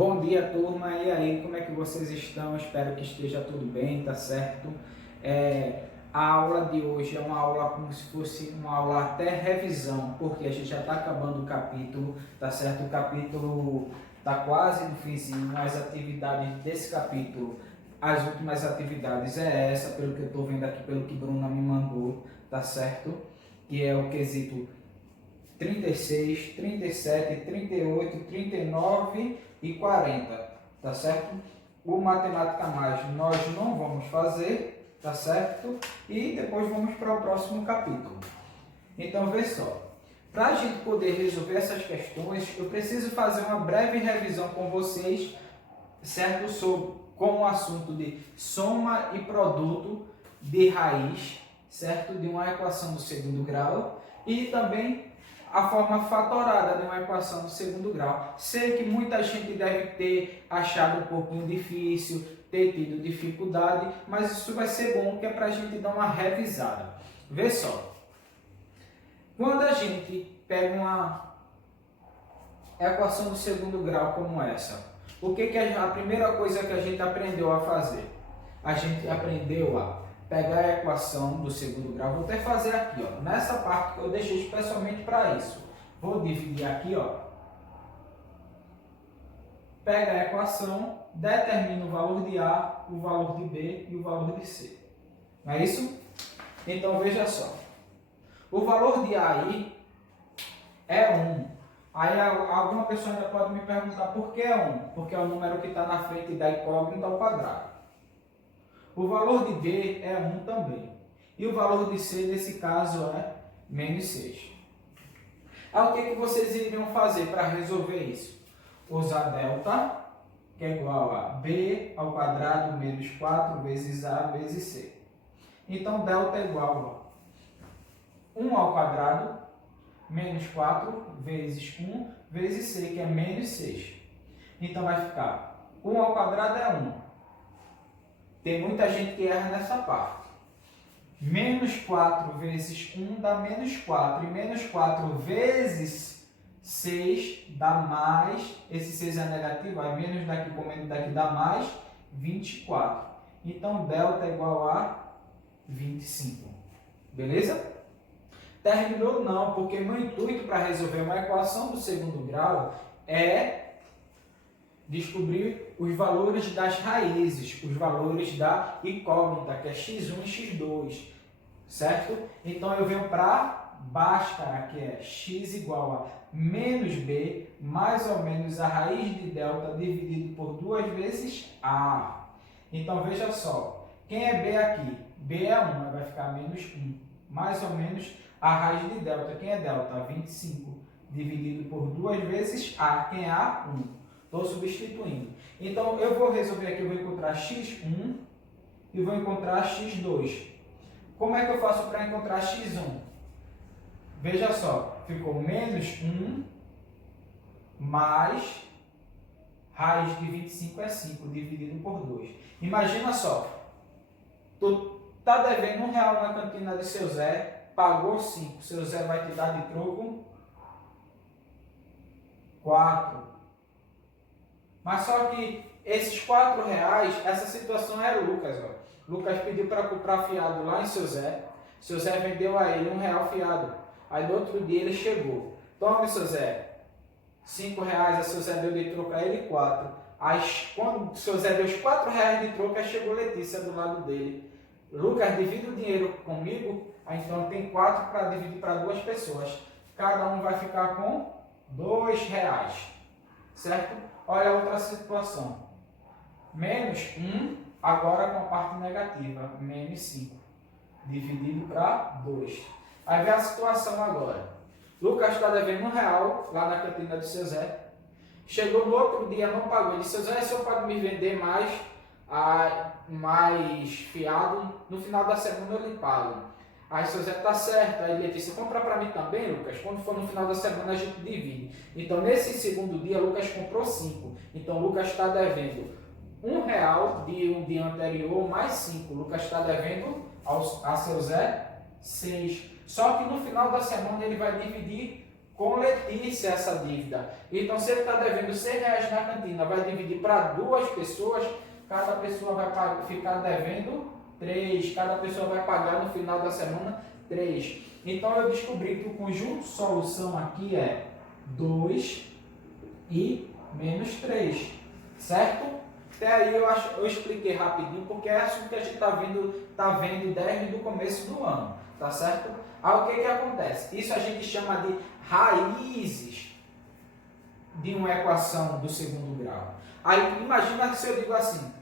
Bom dia, turma. E aí, como é que vocês estão? Espero que esteja tudo bem, tá certo? A aula de hoje é uma aula como se fosse uma aula até revisão, porque a gente já está acabando o capítulo, tá certo? O capítulo está quase no finzinho, as atividades desse capítulo, as últimas atividades é essa, pelo que eu estou vendo aqui, pelo que Bruna me mandou, tá certo? Que é o quesito 36, 37, 38, 39 e 40, tá certo? O Matemática Mais nós não vamos fazer, tá certo? E depois vamos para o próximo capítulo. Então, vê só. Para a gente poder resolver essas questões, eu preciso fazer uma breve revisão com vocês, certo? Com o assunto de soma e produto de raiz, certo? De uma equação do segundo grau e também a forma fatorada de uma equação do segundo grau. Sei que muita gente deve ter achado um pouquinho difícil, ter tido dificuldade, mas isso vai ser bom, que é para a gente dar uma revisada. Vê só, quando a gente pega uma equação do segundo grau como essa, o que é a primeira coisa que a gente aprendeu a fazer? A gente aprendeu a pegar a equação do segundo grau, vou até fazer aqui, ó, nessa parte que eu deixei especialmente para isso. Vou dividir aqui, ó. Pega a equação, determina o valor de A, o valor de B e o valor de C. Não é isso? Então veja só. O valor de A aí é 1. Aí alguma pessoa ainda pode me perguntar por que é 1? Porque é o número que está na frente da incógnita ao quadrado. O valor de B é 1 também. E o valor de C, nesse caso, é menos 6. Aí o que vocês iriam fazer para resolver isso? Usar delta, que é igual a B ao quadrado menos 4 vezes A vezes C. Então, delta é igual a 1 ao quadrado menos 4 vezes 1 vezes C, que é menos 6. Então, vai ficar 1 ao quadrado é 1. Tem muita gente que erra nessa parte. Menos 4 vezes 1 dá menos 4. E menos 4 vezes 6 dá mais. Esse 6 é negativo, aí menos daqui com menos daqui dá mais 24. Então, delta é igual a 25. Beleza? Terminou? Não, porque meu intuito para resolver uma equação do segundo grau é descobrir os valores das raízes, os valores da incógnita, que é x1 e x2, certo? Então eu venho para Bhaskara, que é x igual a menos b, mais ou menos a raiz de delta dividido por 2 vezes a. Então veja só, quem é b aqui? b é 1, vai ficar menos 1, mais ou menos a raiz de delta. Quem é delta? 25, dividido por 2 vezes a. Quem é a? 1. Estou substituindo. Então, eu vou resolver aqui, eu vou encontrar x1 e vou encontrar x2. Como é que eu faço para encontrar x1? Veja só, ficou menos 1 mais raiz de 25 é 5, dividido por 2. Imagina só, tu está devendo R$1 na cantina de seu Zé, pagou 5, seu Zé vai te dar de troco 4. Mas só que esses R$4, essa situação é Lucas. Ó. Lucas pediu para comprar fiado lá em seu Zé. Seu Zé vendeu a ele R$1 fiado. Aí no outro dia ele chegou. Tome, seu Zé, R$5, a seu Zé deu de troco a ele 4. Aí quando seu Zé deu os R$4 de troco, aí chegou Letícia do lado dele. Lucas, divide o dinheiro comigo. Aí então tem 4 para dividir para 2 pessoas. Cada um vai ficar com R$2. Certo? Olha a outra situação. Menos 1, agora com a parte negativa. Menos 5. Dividido para 2. Aí vem a situação agora. Lucas está devendo R$1 lá na cantina do seu Zé. Chegou no outro dia, não pagou. Ele disse, seu Zé, o senhor pode me vender mais fiado? No final da semana eu lhe pago. Aí seu Zé tá certo, aí ele disse, compra para mim também, Lucas, quando for no final da semana a gente divide. Então nesse segundo dia Lucas comprou 5, então Lucas está devendo R$1 de um dia anterior mais 5, Lucas está devendo a seu Zé 6. Só que no final da semana ele vai dividir com Letícia essa dívida. Então, se ele está devendo R$100 na cantina, vai dividir para 2 pessoas, cada pessoa vai ficar devendo 3, cada pessoa vai pagar no final da semana 3. Então, eu descobri que o conjunto de solução aqui é 2 e menos 3, certo? Até aí eu expliquei rapidinho, porque é assunto que a gente está vendo desde o começo do ano, tá certo? Aí o que acontece? Isso a gente chama de raízes de uma equação do segundo grau. Aí imagina se eu digo assim,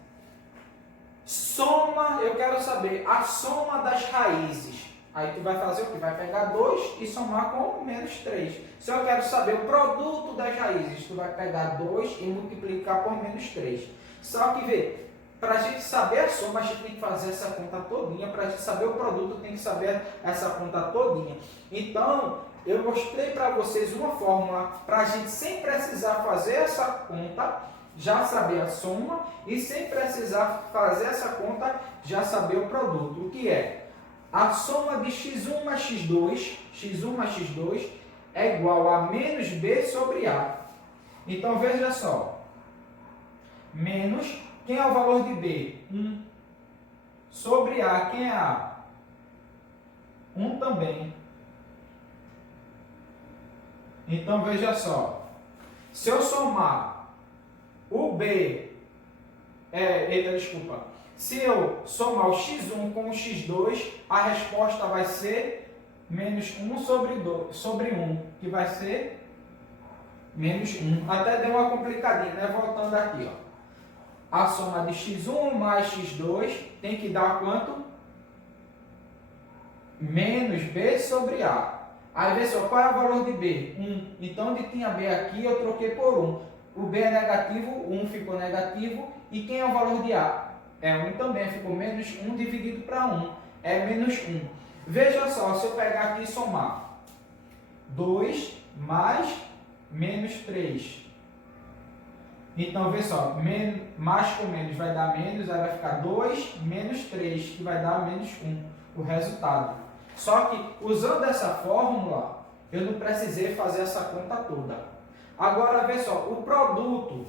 soma, eu quero saber a soma das raízes. Aí tu vai fazer o que? Vai pegar 2 e somar com menos 3. Se eu quero saber o produto das raízes, tu vai pegar 2 e multiplicar por menos 3. Só que, vê, para a gente saber a soma, a gente tem que fazer essa conta todinha. Para a gente saber o produto, tem que saber essa conta todinha. Então, eu mostrei para vocês uma fórmula para a gente, sem precisar fazer essa conta, já saber a soma. E sem precisar fazer essa conta, já saber o produto. O que é? A soma de x1 mais x2 é igual a menos b sobre a. Então, veja só. Menos, quem é o valor de b? 1. Sobre a, quem é a? 1 também. Então, veja só. Se eu somar o b, se eu somar o x1 com o x2, a resposta vai ser menos 1 sobre 1, que vai ser menos 1. Até deu uma complicadinha, né? Voltando aqui, ó. A soma de x1 mais x2 tem que dar quanto? Menos b sobre a. Aí, vê só, qual é o valor de b? 1. Então, onde tinha b aqui, eu troquei por 1. O b é negativo, 1 ficou negativo. E quem é o valor de a? É 1 também, ficou menos 1 dividido para 1. É menos 1. Veja só, se eu pegar aqui e somar 2 mais menos 3. Então, vê só, mais com menos vai dar menos, aí vai ficar 2 menos 3, que vai dar menos 1, o resultado. Só que, usando essa fórmula, eu não precisei fazer essa conta toda. Agora, vê só, o produto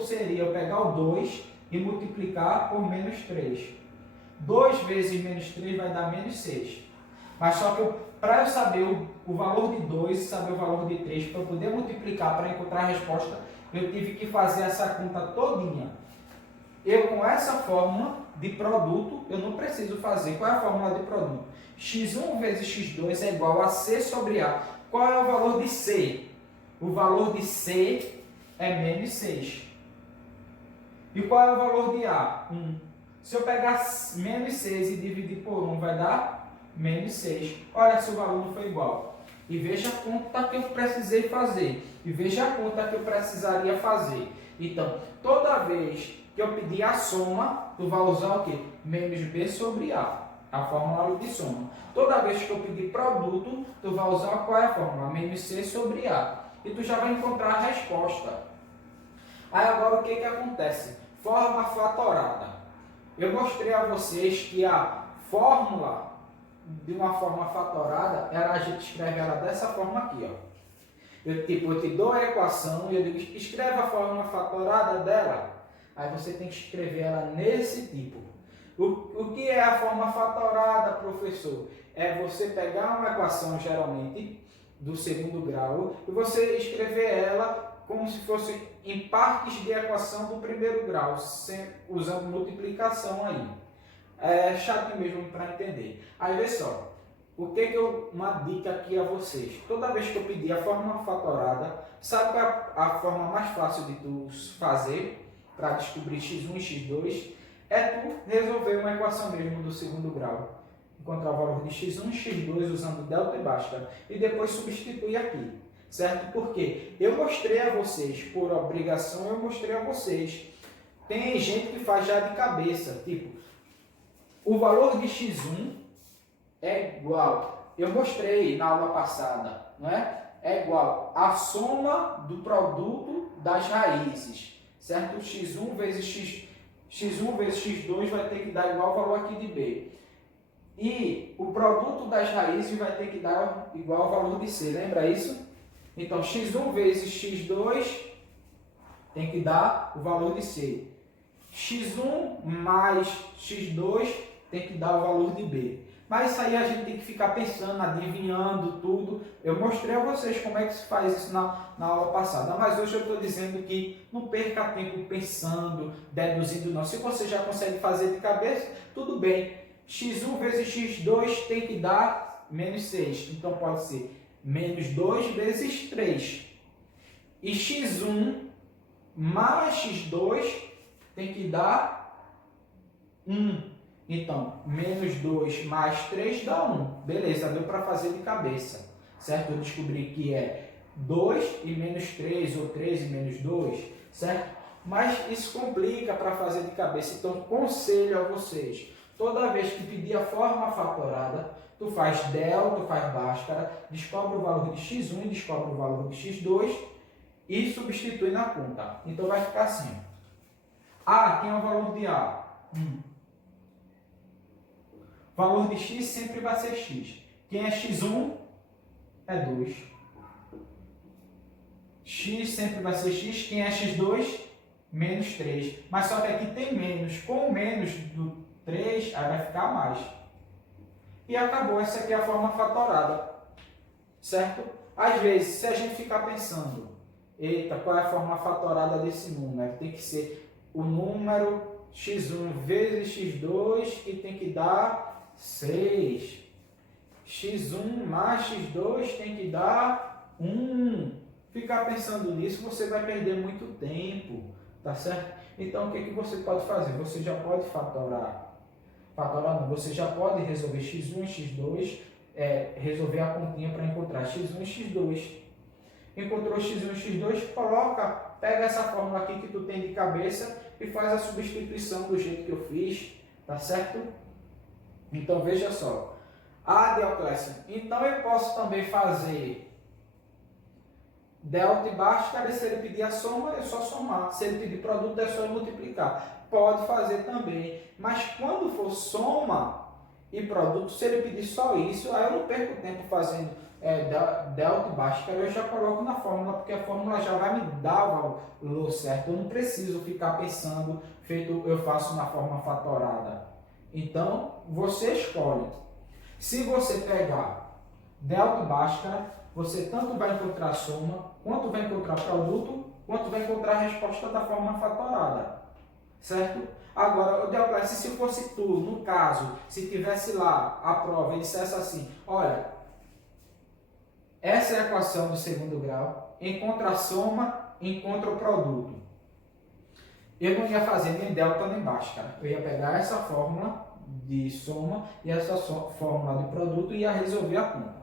seria eu pegar o 2 e multiplicar por menos 3. 2 vezes menos 3 vai dar menos 6. Mas só que para eu saber o valor de 2 e saber o valor de 3, para eu poder multiplicar para encontrar a resposta, eu tive que fazer essa conta todinha. Eu, com essa fórmula de produto, eu não preciso fazer. Qual é a fórmula de produto? x1 vezes x2 é igual a c sobre a. Qual é o valor de c? O valor de c é menos 6. E qual é o valor de a? 1. Se eu pegar menos 6 e dividir por 1, vai dar menos 6. Olha se o valor não foi igual. E veja a conta que eu precisei fazer. E veja a conta que eu precisaria fazer. Então, toda vez que eu pedir a soma, tu vai usar o quê? Menos b sobre a. A fórmula de soma. Toda vez que eu pedir produto, tu vai usar qual é a fórmula? Menos c sobre a. E tu já vai encontrar a resposta. Aí agora o que acontece? Forma fatorada. Eu mostrei a vocês que a fórmula de uma forma fatorada, a gente escreve ela dessa forma aqui, ó. Eu te dou a equação e eu digo, escreve a forma fatorada dela. Aí você tem que escrever ela nesse tipo. O que é a forma fatorada, professor? É você pegar uma equação, geralmente, do segundo grau, e você escrever ela como se fosse em partes de equação do primeiro grau, usando multiplicação aí. É chato mesmo para entender. Aí, vê só. Uma dica aqui a vocês. Toda vez que eu pedir a forma fatorada, sabe qual é a forma mais fácil de tu fazer para descobrir x1 e x2? É tu resolver uma equação mesmo do segundo grau. Encontrar o valor de x1 e x2 usando delta e basta. E depois substituir aqui. Certo? Porque eu mostrei a vocês, por obrigação, eu mostrei a vocês. Tem gente que faz já de cabeça. Tipo, o valor de x1 é igual, eu mostrei na aula passada, não é? É igual a soma do produto das raízes, certo? x1 vezes x2 vai ter que dar igual ao valor aqui de b. E o produto das raízes vai ter que dar igual ao valor de C, lembra isso? Então, x1 vezes x2 tem que dar o valor de C. x1 mais x2 tem que dar o valor de B. Mas isso aí a gente tem que ficar pensando, adivinhando tudo. Eu mostrei a vocês como é que se faz isso na aula passada. Mas hoje eu estou dizendo que não perca tempo pensando, deduzindo não. Se você já consegue fazer de cabeça, tudo bem. x1 vezes x2 tem que dar menos 6. Então pode ser menos 2 vezes 3. E x1 mais x2 tem que dar 1. Então, menos 2 mais 3 dá 1. Beleza, deu para fazer de cabeça. Certo? Eu descobri que é 2 e menos 3, ou 3 e menos 2. Certo? Mas isso complica para fazer de cabeça. Então, conselho a vocês. Toda vez que pedir a forma fatorada, tu faz del, tu faz Bhaskara, descobre o valor de x1 e descobre o valor de x2 e substitui na conta. Então, vai ficar assim. A, quem é o valor de A? 1. O valor de x sempre vai ser x. Quem é x1 é 2. X sempre vai ser x. Quem é x2? Menos 3. Mas só que aqui tem menos. Com o menos do 3, aí vai ficar mais. E acabou. Essa aqui é a forma fatorada. Certo? Às vezes, se a gente ficar pensando, eita, qual é a forma fatorada desse número? Tem que ser o número x1 vezes x2, que tem que dar 6. x1 mais x2 tem que dar 1. Ficar pensando nisso, você vai perder muito tempo, tá certo? Então, o que você pode fazer? Você já pode fatorar. Fatorar não, você já pode resolver x1 e x2, resolver a continha para encontrar x1 e x2. Encontrou x1 e x2, pega essa fórmula aqui que tu tem de cabeça e faz a substituição do jeito que eu fiz, tá certo? Então, veja só. Dioclésio. Então, eu posso também fazer delta e Bhaskara, se ele pedir a soma, é só somar. Se ele pedir produto, é só multiplicar. Pode fazer também. Mas quando for soma e produto, se ele pedir só isso, aí eu não perco tempo fazendo delta e Bhaskara. Eu já coloco na fórmula, porque a fórmula já vai me dar o valor certo. Eu não preciso ficar pensando, feito eu faço na forma fatorada. Então, você escolhe. Se você pegar delta e Bhaskara, você tanto vai encontrar a soma, quanto vai encontrar produto, quanto vai encontrar a resposta da forma fatorada. Certo? Agora, Dioclésio, se fosse tu, no caso, se tivesse lá a prova e dissesse assim, olha, essa é a equação do segundo grau, encontra a soma, encontra o produto. Eu não ia fazer nem delta nem Bhaskara. Eu ia pegar essa fórmula de soma e essa fórmula de produto e ia resolver a conta.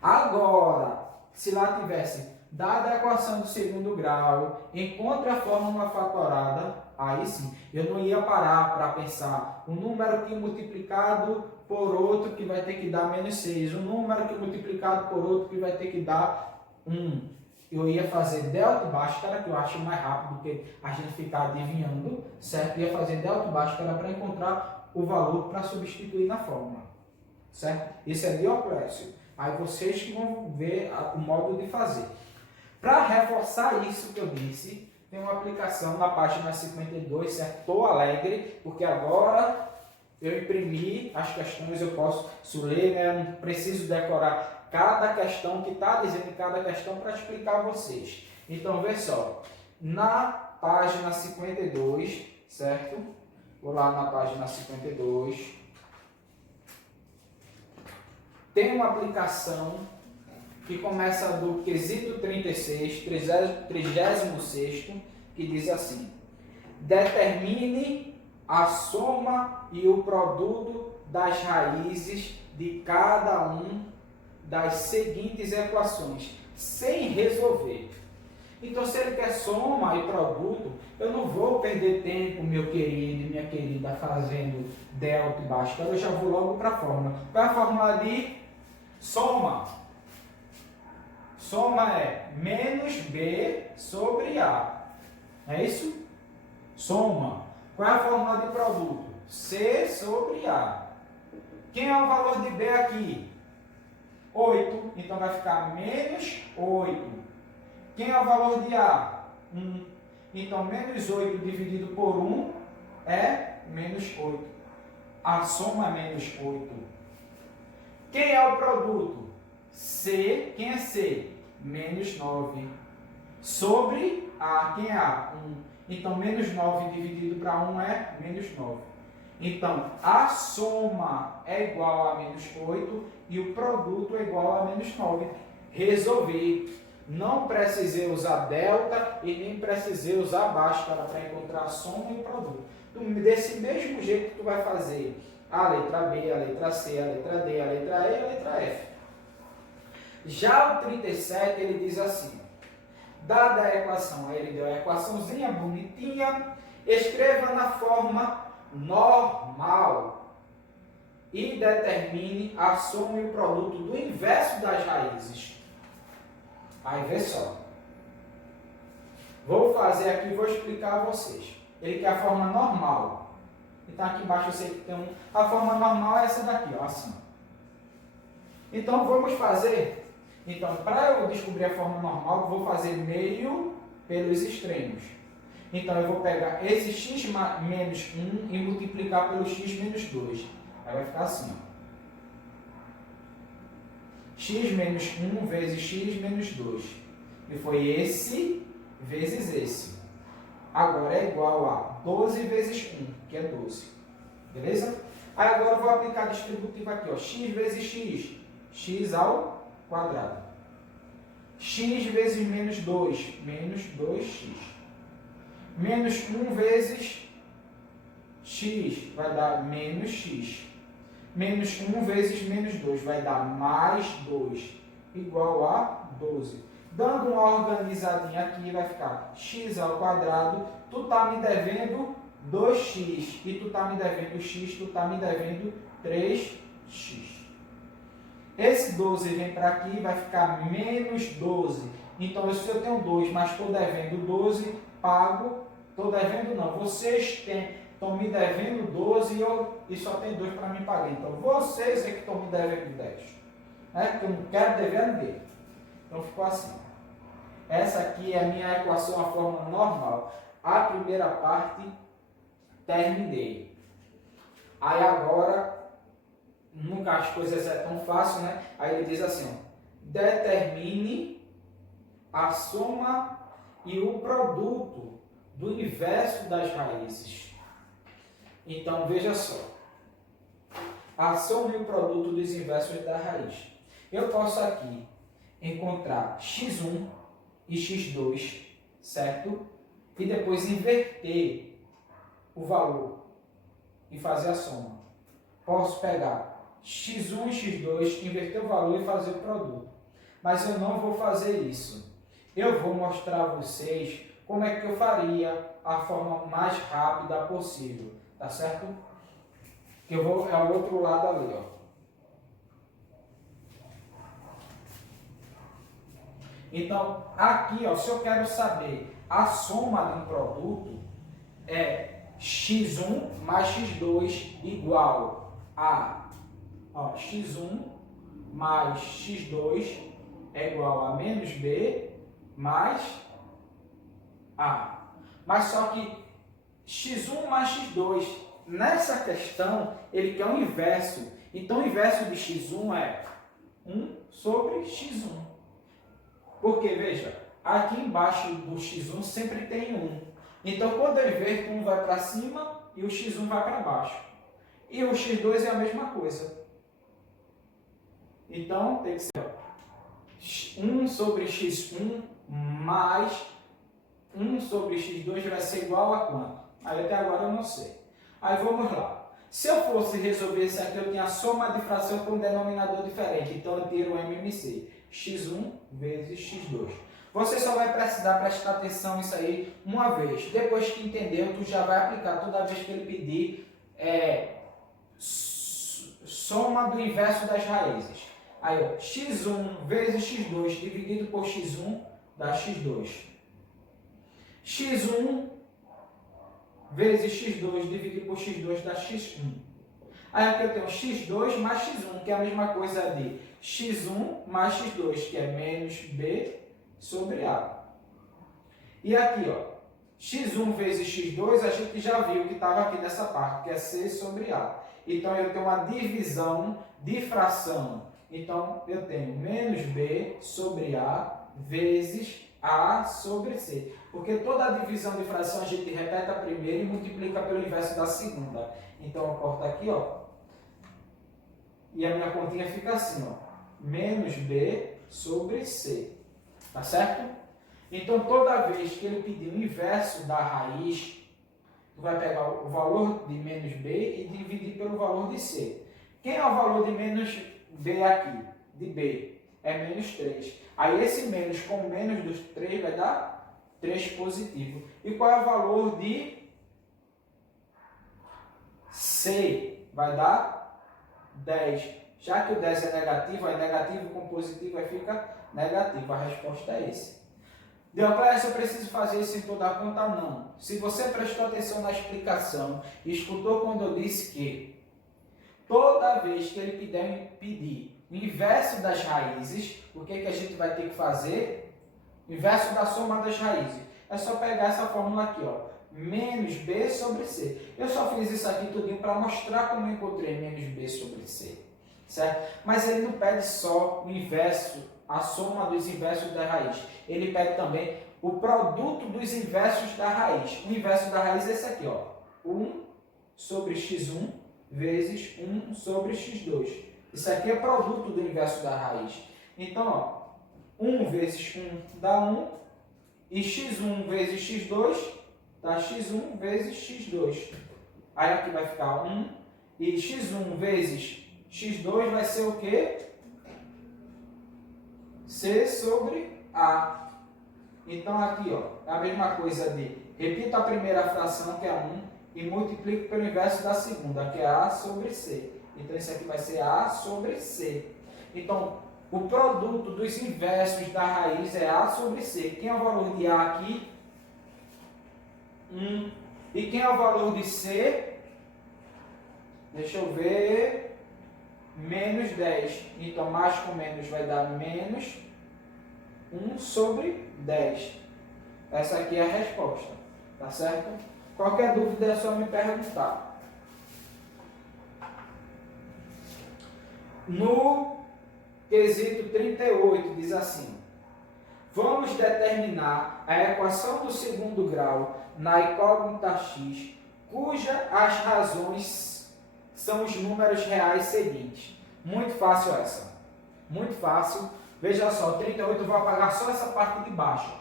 Agora, se lá tivesse dada a equação do segundo grau, encontre a fórmula fatorada, aí sim, eu não ia parar para pensar um número aqui multiplicado por outro que vai ter que dar menos 6, um número aqui multiplicado por outro que vai ter que dar 1. Eu ia fazer delta e Bhaskara, que eu acho mais rápido do que a gente ficar adivinhando, certo? Ia fazer delta e Bhaskara para encontrar o valor para substituir na fórmula, certo? Isso é Dioclésio. Aí vocês que vão ver o modo de fazer. Para reforçar isso que eu disse, tem uma aplicação na página 52, certo? Estou alegre, porque agora eu imprimi as questões, eu posso ler, né? Eu não preciso decorar cada questão que está dizendo em cada questão para explicar a vocês. Então, vê só. Na página 52, certo? Vou lá na página 52. Tem uma aplicação que começa do quesito 36, 36º, que diz assim: determine a soma e o produto das raízes de cada um das seguintes equações, sem resolver. Então, se ele quer soma e produto, eu não vou perder tempo, meu querido e minha querida, fazendo delta e Bhaskara, eu já vou logo para a fórmula. Qual é a fórmula de soma? Soma é menos B sobre A. É isso? Soma. Qual é a fórmula de produto? C sobre A. Quem é o valor de B aqui? 8. Então vai ficar menos 8. Quem é o valor de A? 1. Então, menos 8 dividido por 1 é menos 8. A soma é menos 8. Quem é o produto? C. Quem é C? Menos 9. Sobre A. Quem é A? 1. Então, menos 9 dividido para 1 é menos 9. Então, a soma é igual a menos 8 e o produto é igual a menos 9. Resolvi. Não precisei usar delta e nem precisei usar báscara para encontrar a soma e o produto. Desse mesmo jeito que tu vai fazer a letra B, a letra C, a letra D, a letra E e a letra F. Já o 37, ele diz assim, dada a equação, aí ele deu a equaçãozinha bonitinha, escreva na forma normal e determine a soma e o produto do inverso das raízes. Aí vê só. Vou fazer aqui e vou explicar a vocês. Ele quer a forma normal. Então aqui embaixo eu sei que tem a forma normal é essa daqui, ó, assim. Então vamos fazer. Então, para eu descobrir a forma normal, eu vou fazer meio pelos extremos. Então eu vou pegar esse x menos 1 e multiplicar pelo x menos 2. Aí vai ficar assim, ó. X menos 1 vezes x menos 2. E foi esse vezes esse. Agora é igual a 12 vezes 1, que é 12. Beleza? Aí agora eu vou aplicar a distributiva aqui, ó. X vezes x, x ao quadrado. X vezes menos 2, menos 2x. Menos 1 vezes x vai dar menos x. Menos 1 vezes menos 2 vai dar mais 2, igual a 12. Dando uma organizadinha aqui, vai ficar x ao quadrado. Tu tá me devendo 2x e tu tá me devendo x, tu tá me devendo 3x. Esse 12 vem para aqui e vai ficar menos 12. Então, se eu tenho 2, mas estou devendo 12, pago. Estou devendo não, vocês estão me devendo 12 e só tem 2 para me pagar. Então, vocês é que estão me devendo 10. Porque eu não quero dever a ninguém. Então, ficou assim. Essa aqui é a minha equação, a forma normal. A primeira parte, terminei. Aí agora, nunca as coisas é tão fácil, né? Aí ele diz assim, ó, determine a soma e o produto do inverso das raízes. Então, veja só. A soma e o produto dos inversos da raiz. Eu posso aqui encontrar x1 e x2, certo? E depois inverter o valor e fazer a soma. Posso pegar x1 e x2, inverter o valor e fazer o produto. Mas eu não vou fazer isso. Eu vou mostrar a vocês como é que eu faria a forma mais rápida possível. Tá certo? Que eu vou, é o outro lado ali, ó. Então, aqui, ó, se eu quero saber a soma de um produto, é x1 mais x2 igual a, ó, x1 mais x2 é igual a menos b mais a. Mas só que x1 mais x2, nessa questão, ele quer o inverso. Então, o inverso de x1 é 1 sobre x1. Porque, veja, aqui embaixo do x1 sempre tem 1. Então, quando eu inverto, 1 vai para cima e o x1 vai para baixo. E o x2 é a mesma coisa. Então, tem que ser 1 sobre x1 mais 1 sobre x2 vai ser igual a quanto? Aí até agora eu não sei. Aí vamos lá. Se eu fosse resolver isso aqui, eu tinha a soma de fração com um denominador diferente. Então eu tiro o MMC. x1 vezes x2. Você só vai precisar prestar atenção nisso aí uma vez. Depois que entendeu, tu já vai aplicar toda vez que ele pedir soma do inverso das raízes. Aí, ó, x1 vezes x2 dividido por x1 dá x2. x1 vezes x2 dividido por x2 dá x1. Aí aqui eu tenho x2 mais x1, que é a mesma coisa de x1 mais x2, que é menos b sobre a. E aqui, ó, x1 vezes x2, a gente já viu que estava aqui nessa parte, que é c sobre a. Então, eu tenho uma divisão de fração. Então, eu tenho menos b sobre a vezes a sobre c. Porque toda a divisão de fração a gente repete a primeira e multiplica pelo inverso da segunda. Então, eu corto aqui, ó. E a minha continha fica assim, ó. Menos b sobre c. Tá certo? Então, toda vez que ele pedir o inverso da raiz, tu vai pegar o valor de menos b e dividir pelo valor de c. Quem é o valor de menos b aqui? De b. É menos 3. Aí, esse menos com menos dos 3 vai dar 3 positivo. E qual é o valor de c? Vai dar 10. Já que o 10 é negativo com positivo aí fica negativo. A resposta é esse. Dioclésio, eu preciso fazer isso em toda a conta? Não. Se você prestou atenção na explicação e escutou quando eu disse que toda vez que ele pedir o inverso das raízes, o que a gente vai ter que fazer? O inverso da soma das raízes. É só pegar essa fórmula aqui, ó. Menos b sobre c. Eu só fiz isso aqui tudinho para mostrar como eu encontrei menos b sobre c. Certo? Mas ele não pede só o inverso, a soma dos inversos da raiz. Ele pede também o produto dos inversos da raiz. O inverso da raiz é esse aqui, ó. 1 sobre x1 vezes 1 sobre x2. Isso aqui é produto do inverso da raiz. Então, ó, 1 vezes 1 dá 1. E x1 vezes x2 dá x1 vezes x2. Aí aqui vai ficar 1. E x1 vezes x2 vai ser o quê? C sobre A. Então, aqui, ó, é a mesma coisa de repito a primeira fração, que é 1, e multiplico pelo inverso da segunda, que é A sobre C. Então, isso aqui vai ser A sobre C. Então, o produto dos inversos da raiz é A sobre C. Quem é o valor de A aqui? 1. E quem é o valor de C? Deixa eu ver. Menos 10. Então, mais com menos vai dar menos 1 sobre 10. Essa aqui é a resposta. Tá certo? Qualquer dúvida é só me perguntar. No quesito 38, diz assim: vamos determinar a equação do segundo grau na incógnita x, cuja as razões são os números reais seguintes. Muito fácil essa. Muito fácil. Veja só, 38 eu vou apagar só essa parte de baixo.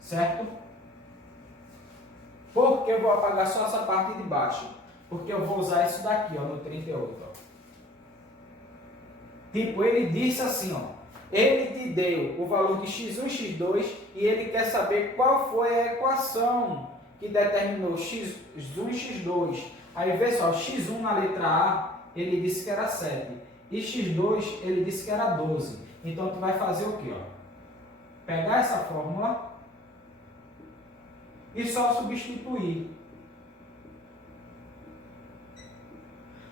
Certo? Por que eu vou apagar só essa parte de baixo? Porque eu vou usar isso daqui, ó, no 38. Ó. Tipo, ele disse assim, ó. Ele te deu o valor de x1 e x2 e ele quer saber qual foi a equação que determinou x1 e x2. Aí vê só, x1 na letra A, ele disse que era 7. E x2, ele disse que era 12. Então, tu vai fazer o quê? Ó? Pegar essa fórmula e só substituir.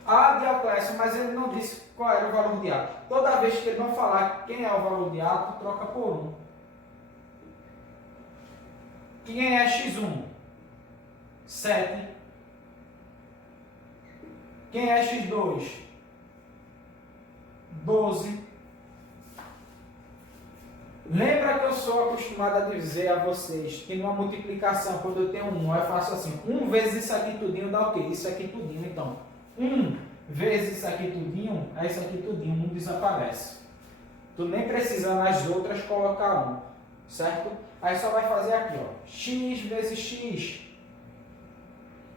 Ah, Dioclésio, mas ele não disse qual era o valor de A. Toda vez que ele não falar quem é o valor de A, tu troca por 1. Quem é x1? 7. Quem é x2? 12. Lembra que eu sou acostumado a dizer a vocês que numa multiplicação, quando eu tenho 1, eu faço assim, 1 vezes isso aqui tudinho dá o quê? Isso aqui tudinho. Então, 1 vezes isso aqui tudinho, é isso aqui tudinho, 1 desaparece. Tu nem precisa nas outras colocar 1, certo? Aí só vai fazer aqui, ó, x vezes x,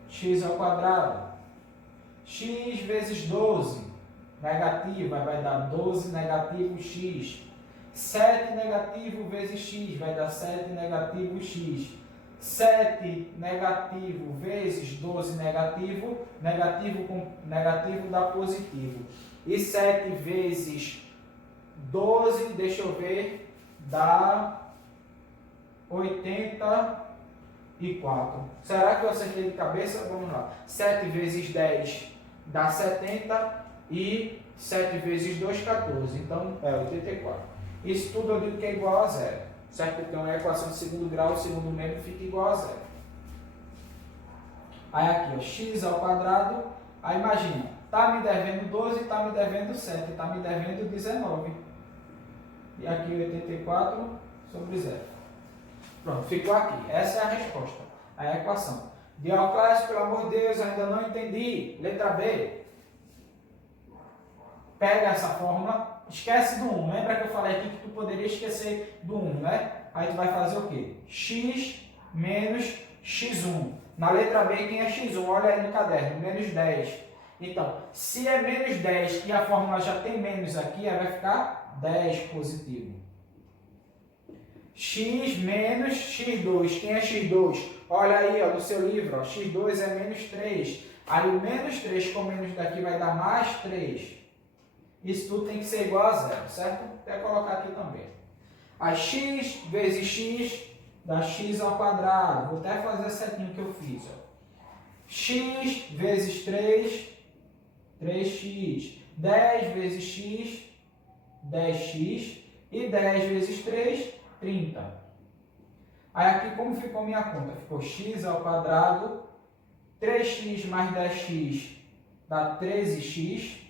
x ao quadrado. X vezes 12, negativa, vai dar 12 negativo x. 7 negativo vezes x, vai dar 7 negativo x. 7 negativo vezes 12 negativo, negativo com negativo dá positivo. E 7 vezes 12, deixa eu ver, dá 88. e 4. Será que eu acertei de cabeça? Vamos lá. 7 vezes 10 dá 70 e 7 vezes 2, 14. Então, é 84. Isso tudo eu digo que é igual a zero. Certo? Então, a equação de segundo grau, o segundo membro, fica igual a zero. Aí aqui, ó, x ao quadrado. Aí imagina, tá me devendo 12, tá me devendo 7, tá me devendo 19. E aqui 84 sobre zero. Pronto, ficou aqui. Essa é a resposta, a equação. Dioclésio, pelo amor de Deus, ainda não entendi. Letra B. Pega essa fórmula, esquece do 1. Lembra que eu falei aqui que tu poderia esquecer do 1, né? Aí tu vai fazer o quê? X menos x1. Na letra B, quem é x1? Olha aí no caderno, menos 10. Então, se é menos 10 e a fórmula já tem menos aqui, aí vai ficar 10 positivo. X menos x2. Quem é x2? Olha aí, ó, no seu livro, ó, x2 é menos 3. Aí o menos 3 com menos daqui vai dar mais 3. Isso tudo tem que ser igual a zero, certo? Até colocar aqui também. A x vezes x dá x ao quadrado. Vou até fazer certinho o que eu fiz. Ó. X vezes 3, 3x. 10 vezes x, 10x. E 10 vezes 3, 30. Aí aqui como ficou minha conta? Ficou x ao quadrado, 3x mais 10x dá 13x,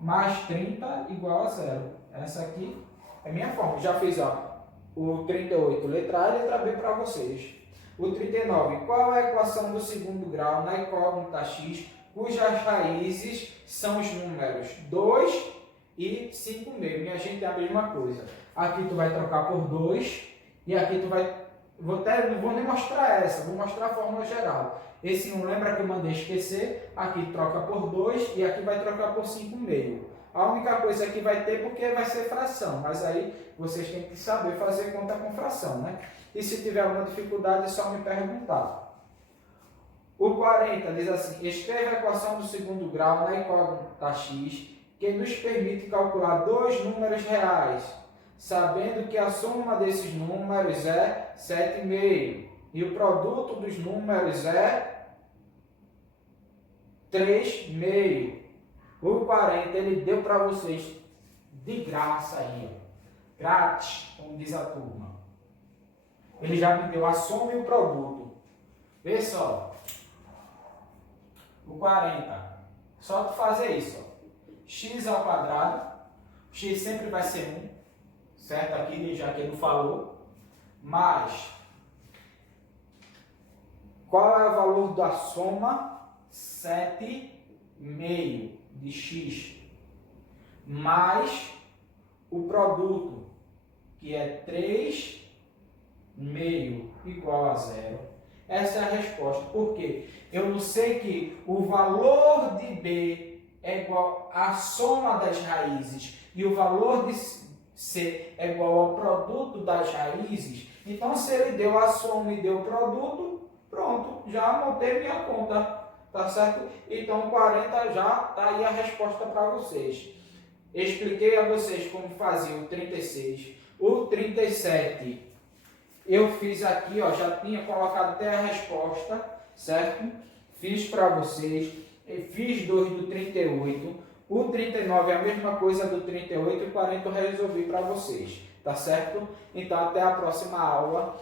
mais 30 igual a zero. Essa aqui é minha fórmula. Já fiz ó, o 38, letra A e letra B para vocês. O 39, qual é a equação do segundo grau na incógnita x, cujas raízes são os números 2 e 5 meio? Minha gente, é a mesma coisa. Aqui tu vai trocar por 2 e aqui tu vai... não vou nem mostrar essa, vou mostrar a fórmula geral. Esse 1 lembra que eu mandei esquecer, aqui troca por 2 e aqui vai trocar por 5 meio. A única coisa que vai ter porque vai ser fração, mas aí vocês têm que saber fazer conta com fração, né? E se tiver alguma dificuldade é só me perguntar. O 40 diz assim, escreva a equação do segundo grau na incógnita x, que nos permite calcular dois números reais, sabendo que a soma desses números é 7,5 e o produto dos números é 3,5. O 40 ele deu para vocês de graça aí, ó. Grátis, como diz a turma. Ele já me deu a soma e o produto. Vê só. O 40. Só tu fazer isso, ó. X ao quadrado. X sempre vai ser 1. Certo? Aqui, já que ele falou. Mais. Qual é o valor da soma? 7,5 de x. Mais o produto, que é 3,5 igual a zero. Essa é a resposta. Por quê? Eu não sei que o valor de B é igual à soma das raízes e o valor de C é igual ao produto das raízes. Então, se ele deu a soma e deu o produto, pronto, já montei minha conta. Tá certo? Então, 40 já está aí a resposta para vocês. Expliquei a vocês como fazia o 36. O 37, eu fiz aqui, ó, já tinha colocado até a resposta, certo? Fiz para vocês. Fiz 2 do 38. O 39 é a mesma coisa do 38 e o 40 eu resolvi para vocês. Tá certo? Então, até a próxima aula.